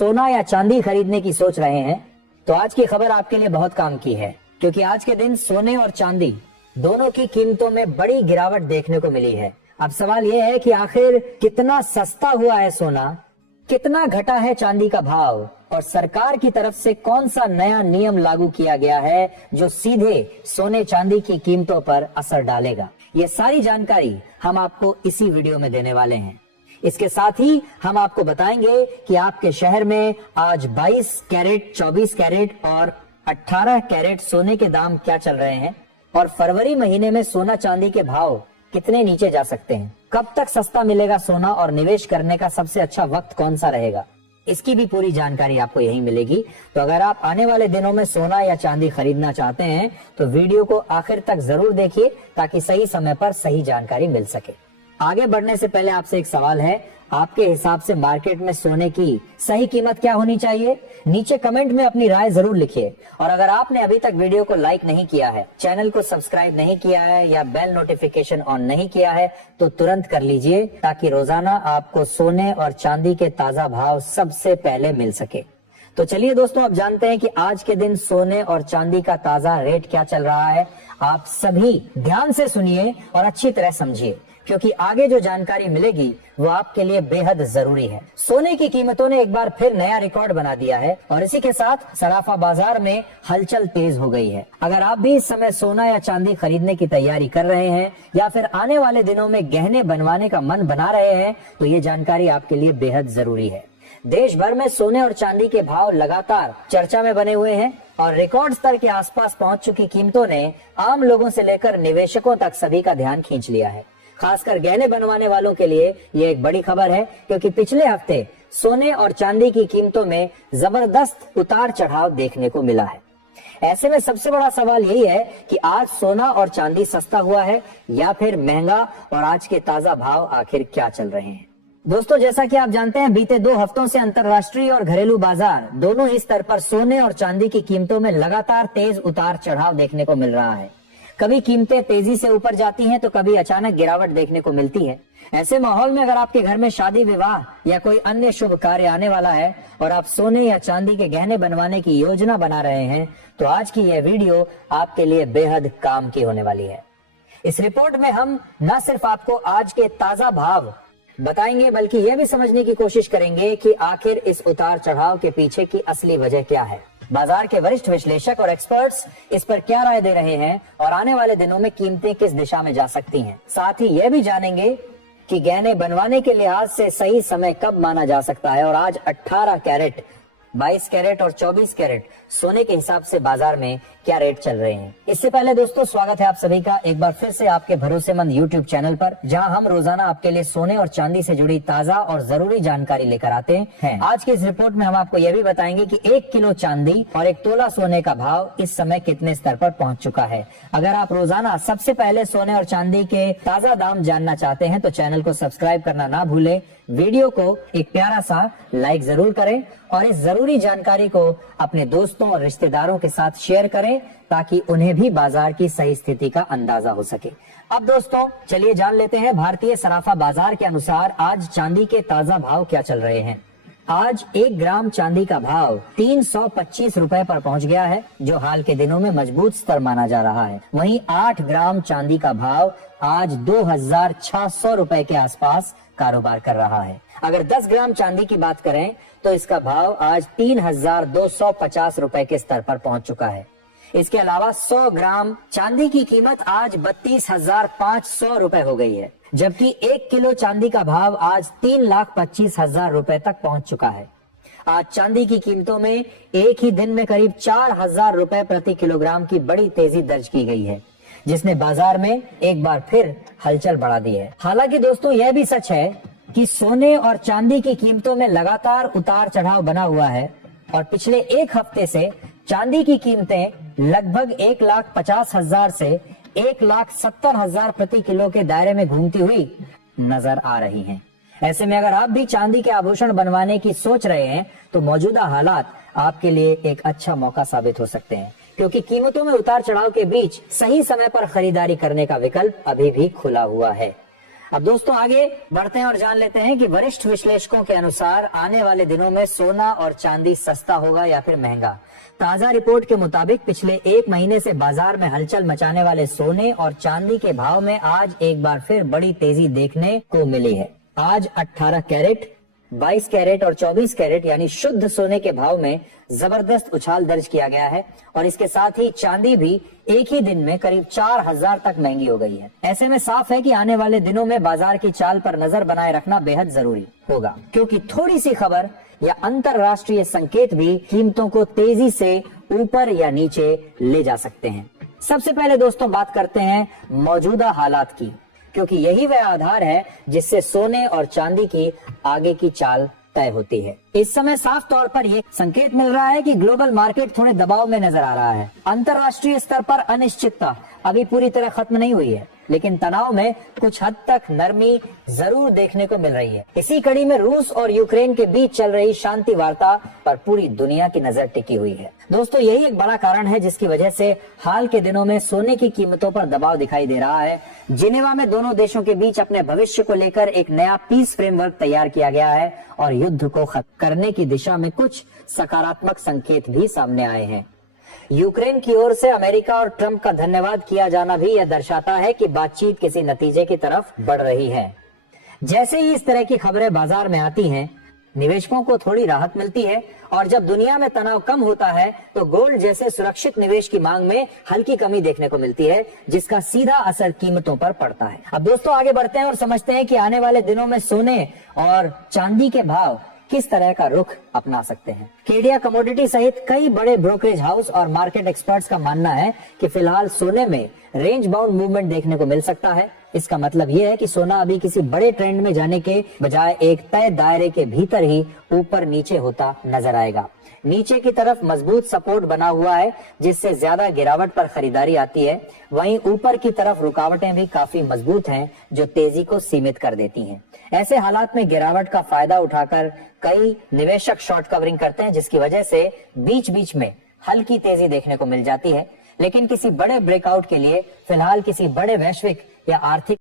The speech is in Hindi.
सोना या चांदी खरीदने की सोच रहे हैं तो आज की खबर आपके लिए बहुत काम की है, क्योंकि आज के दिन सोने और चांदी दोनों की कीमतों में बड़ी गिरावट देखने को मिली है। अब सवाल यह है कि आखिर कितना सस्ता हुआ है सोना, कितना घटा है चांदी का भाव और सरकार की तरफ से कौन सा नया नियम लागू किया गया है जो सीधे सोने चांदी की कीमतों पर असर डालेगा। ये सारी जानकारी हम आपको इसी वीडियो में देने वाले हैं। इसके साथ ही हम आपको बताएंगे कि आपके शहर में आज 22 कैरेट, 24 कैरेट और 18 कैरेट सोने के दाम क्या चल रहे हैं और फरवरी महीने में सोना चांदी के भाव कितने नीचे जा सकते हैं, कब तक सस्ता मिलेगा सोना और निवेश करने का सबसे अच्छा वक्त कौन सा रहेगा, इसकी भी पूरी जानकारी आपको यहीं मिलेगी। तो अगर आप आने वाले दिनों में सोना या चांदी खरीदना चाहते हैं तो वीडियो को आखिर तक जरूर देखिए ताकि सही समय पर सही जानकारी मिल सके। आगे बढ़ने से पहले आपसे एक सवाल है, आपके हिसाब से मार्केट में सोने की सही कीमत क्या होनी चाहिए? नीचे कमेंट में अपनी राय जरूर लिखिए। और अगर आपने अभी तक वीडियो को लाइक नहीं किया है, चैनल को सब्सक्राइब नहीं किया है या बेल नोटिफिकेशन ऑन नहीं किया है तो तुरंत कर लीजिए ताकि रोजाना आपको सोने और चांदी के ताजा भाव सबसे पहले मिल सके। तो चलिए दोस्तों, अब जानते हैं कि आज के दिन सोने और चांदी का ताजा रेट क्या चल रहा है। आप सभी ध्यान से सुनिए और अच्छी तरह समझिए, क्योंकि आगे जो जानकारी मिलेगी वो आपके लिए बेहद जरूरी है। सोने की कीमतों ने एक बार फिर नया रिकॉर्ड बना दिया है और इसी के साथ सराफा बाजार में हलचल तेज हो गई है। अगर आप भी इस समय सोना या चांदी खरीदने की तैयारी कर रहे हैं या फिर आने वाले दिनों में गहने बनवाने का मन बना रहे हैं तो ये जानकारी आपके लिए बेहद जरूरी है। देश भर में सोने और चांदी के भाव लगातार चर्चा में बने हुए हैं और रिकॉर्ड स्तर के आसपास पहुंच चुकी कीमतों ने आम लोगों से लेकर निवेशकों तक सभी का ध्यान खींच लिया है। खासकर गहने बनवाने वालों के लिए ये एक बड़ी खबर है, क्योंकि पिछले हफ्ते सोने और चांदी की कीमतों में जबरदस्त उतार चढ़ाव देखने को मिला है। ऐसे में सबसे बड़ा सवाल यही है कि आज सोना और चांदी सस्ता हुआ है या फिर महंगा, और आज के ताजा भाव आखिर क्या चल रहे हैं। दोस्तों, जैसा कि आप जानते हैं, बीते 2 हफ्तों से अंतर्राष्ट्रीय और घरेलू बाजार दोनों ही स्तर पर सोने और चांदी की कीमतों में लगातार तेज उतार चढ़ाव देखने को मिल रहा है। कभी कीमतें तेजी से ऊपर जाती हैं तो कभी अचानक गिरावट देखने को मिलती है। ऐसे माहौल में अगर आपके घर में शादी विवाह या कोई अन्य शुभ कार्य आने वाला है और आप सोने या चांदी के गहने बनवाने की योजना बना रहे हैं तो आज की यह वीडियो आपके लिए बेहद काम की होने वाली है। इस रिपोर्ट में हम न सिर्फ आपको आज के ताजा भाव बताएंगे बल्कि यह भी समझने की कोशिश करेंगे कि आखिर इस उतार चढ़ाव के पीछे की असली वजह क्या है। बाजार के वरिष्ठ विश्लेषक और एक्सपर्ट्स इस पर क्या राय दे रहे हैं और आने वाले दिनों में कीमतें किस दिशा में जा सकती हैं। साथ ही यह भी जानेंगे कि गहने बनवाने के लिहाज से सही समय कब माना जा सकता है और आज 18 कैरेट, 22 कैरेट और 24 कैरेट सोने के हिसाब से बाजार में क्या रेट चल रहे हैं। इससे पहले दोस्तों, स्वागत है आप सभी का एक बार फिर से आपके भरोसेमंद YouTube चैनल पर, जहां हम रोजाना आपके लिए सोने और चांदी से जुड़ी ताजा और जरूरी जानकारी लेकर आते हैं। आज की इस रिपोर्ट में हम आपको यह भी बताएंगे कि 1 किलो चांदी और 1 तोला सोने का भाव इस समय कितने स्तर पर पहुंच चुका है। अगर आप रोजाना सबसे पहले सोने और चांदी के ताजा दाम जानना चाहते हैं तो चैनल को सब्सक्राइब करना ना भूलें, वीडियो को एक प्यारा सा लाइक जरूर करें और इस जरूरी जानकारी को अपने दोस्तों और रिश्तेदारों के साथ शेयर करें ताकि उन्हें भी बाजार की सही स्थिति का अंदाजा हो सके। अब दोस्तों, चलिए जान लेते हैं भारतीय सराफा बाजार के अनुसार आज चांदी के ताजा भाव क्या चल रहे हैं। आज 1 ग्राम चांदी का भाव 325 रुपए पर पहुंच गया है, जो हाल के दिनों में मजबूत स्तर माना जा रहा है। वहीं 8 ग्राम चांदी का भाव आज 2600 रुपए के आसपास कारोबार कर रहा है। अगर 10 ग्राम चांदी की बात करें तो इसका भाव आज 3250 रुपए के स्तर पर पहुंच चुका है। इसके अलावा 100 ग्राम चांदी की कीमत आज 32,500 रुपए हो गई है, जबकि 1 किलो चांदी का भाव आज 3,25,000 रुपए तक पहुंच चुका है। आज चांदी की कीमतों में एक ही दिन में करीब 4,000 रुपए प्रति किलोग्राम की बड़ी तेजी दर्ज की गई है, जिसने बाजार में एक बार फिर हलचल बढ़ा दी है। हालांकि दोस्तों, यह भी सच है कि सोने और चांदी की कीमतों में लगातार उतार चढ़ाव बना हुआ है और पिछले एक हफ्ते से चांदी की कीमतें लगभग 1,50,000 से 1,70,000 प्रति किलो के दायरे में घूमती हुई नजर आ रही हैं। ऐसे में अगर आप भी चांदी के आभूषण बनवाने की सोच रहे हैं तो मौजूदा हालात आपके लिए एक अच्छा मौका साबित हो सकते हैं, क्योंकि कीमतों में उतार चढ़ाव के बीच सही समय पर खरीदारी करने का विकल्प अभी भी खुला हुआ है। अब दोस्तों आगे बढ़ते हैं और जान लेते हैं कि वरिष्ठ विश्लेषकों के अनुसार आने वाले दिनों में सोना और चांदी सस्ता होगा या फिर महंगा। ताजा रिपोर्ट के मुताबिक पिछले एक महीने से बाजार में हलचल मचाने वाले सोने और चांदी के भाव में आज एक बार फिर बड़ी तेजी देखने को मिली है। आज 18 कैरेट, 22 कैरेट और 24 कैरेट यानी शुद्ध सोने के भाव में जबरदस्त उछाल दर्ज किया गया है और इसके साथ ही चांदी भी एक ही दिन में करीब 4000 तक महंगी हो गई है। ऐसे में साफ है कि आने वाले दिनों में बाजार की चाल पर नजर बनाए रखना बेहद जरूरी होगा, क्योंकि थोड़ी सी खबर या अंतरराष्ट्रीय संकेत भी कीमतों को तेजी से ऊपर या नीचे ले जा सकते हैं। सबसे पहले दोस्तों बात करते हैं मौजूदा हालात की, क्योंकि यही वह आधार है जिससे सोने और चांदी की आगे की चाल तय होती है। इस समय साफ तौर पर यह संकेत मिल रहा है कि ग्लोबल मार्केट थोड़े दबाव में नजर आ रहा है। अंतरराष्ट्रीय स्तर पर अनिश्चितता अभी पूरी तरह खत्म नहीं हुई है, लेकिन तनाव में कुछ हद तक नरमी जरूर देखने को मिल रही है। इसी कड़ी में रूस और यूक्रेन के बीच चल रही शांति वार्ता पर पूरी दुनिया की नजर टिकी हुई है। दोस्तों यही एक बड़ा कारण है जिसकी वजह से हाल के दिनों में सोने की कीमतों पर दबाव दिखाई दे रहा है। जिनेवा में दोनों देशों के बीच अपने भविष्य को लेकर एक नया पीस फ्रेमवर्क तैयार किया गया है और युद्ध को खत्म करने की दिशा में कुछ सकारात्मक संकेत भी सामने आए हैं। यूक्रेन की ओर से अमेरिका और ट्रंप का धन्यवाद किया जाना भी यह दर्शाता है कि बातचीत किसी नतीजे की तरफ बढ़ रही है। जैसे ही इस तरह की खबरें बाजार में आती हैं, निवेशकों को थोड़ी राहत मिलती है और जब दुनिया में तनाव कम होता है तो गोल्ड जैसे सुरक्षित निवेश की मांग में हल्की कमी देखने को मिलती है, जिसका सीधा असर कीमतों पर पड़ता है। अब दोस्तों आगे बढ़ते हैं और समझते हैं कि आने वाले दिनों में सोने और चांदी के भाव किस तरह का रुख अपना सकते हैं। केडिया कमोडिटी सहित कई बड़े ब्रोकरेज हाउस और मार्केट एक्सपर्ट्स का मानना है कि फिलहाल सोने में रेंज बाउंड मूवमेंट देखने को मिल सकता है। इसका मतलब यह है कि सोना अभी किसी बड़े ट्रेंड में जाने के बजाय एक तय दायरे के भीतर ही ऊपर नीचे होता नजर आएगा। नीचे की तरफ मजबूत सपोर्ट बना हुआ है जिससे ज्यादा गिरावट पर खरीदारी आती है, वहीं ऊपर की तरफ रुकावटें भी काफी मजबूत हैं जो तेजी को सीमित कर देती हैं। ऐसे हालात में गिरावट का फायदा उठाकर कई निवेशक शॉर्ट कवरिंग करते हैं, जिसकी वजह से बीच बीच में हल्की तेजी देखने को मिल जाती है। लेकिन किसी बड़े ब्रेकआउट के लिए फिलहाल किसी बड़े वैश्विक या आर्थिक